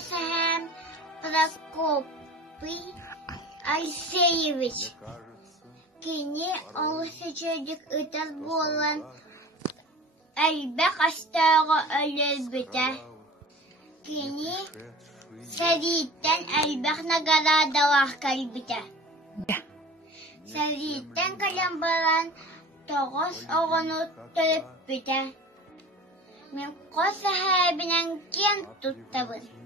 Косахем Прокопий Алексеевич. Кини олысычыдык ытар болан әлбәк астағы өлелбіті. Кини сәріттен әлбәк нагара далақ кәлбіті. Сәріттен кәлем баран тоғыз оғыны төліп біті. Мен Косахебінен кен тұттабын.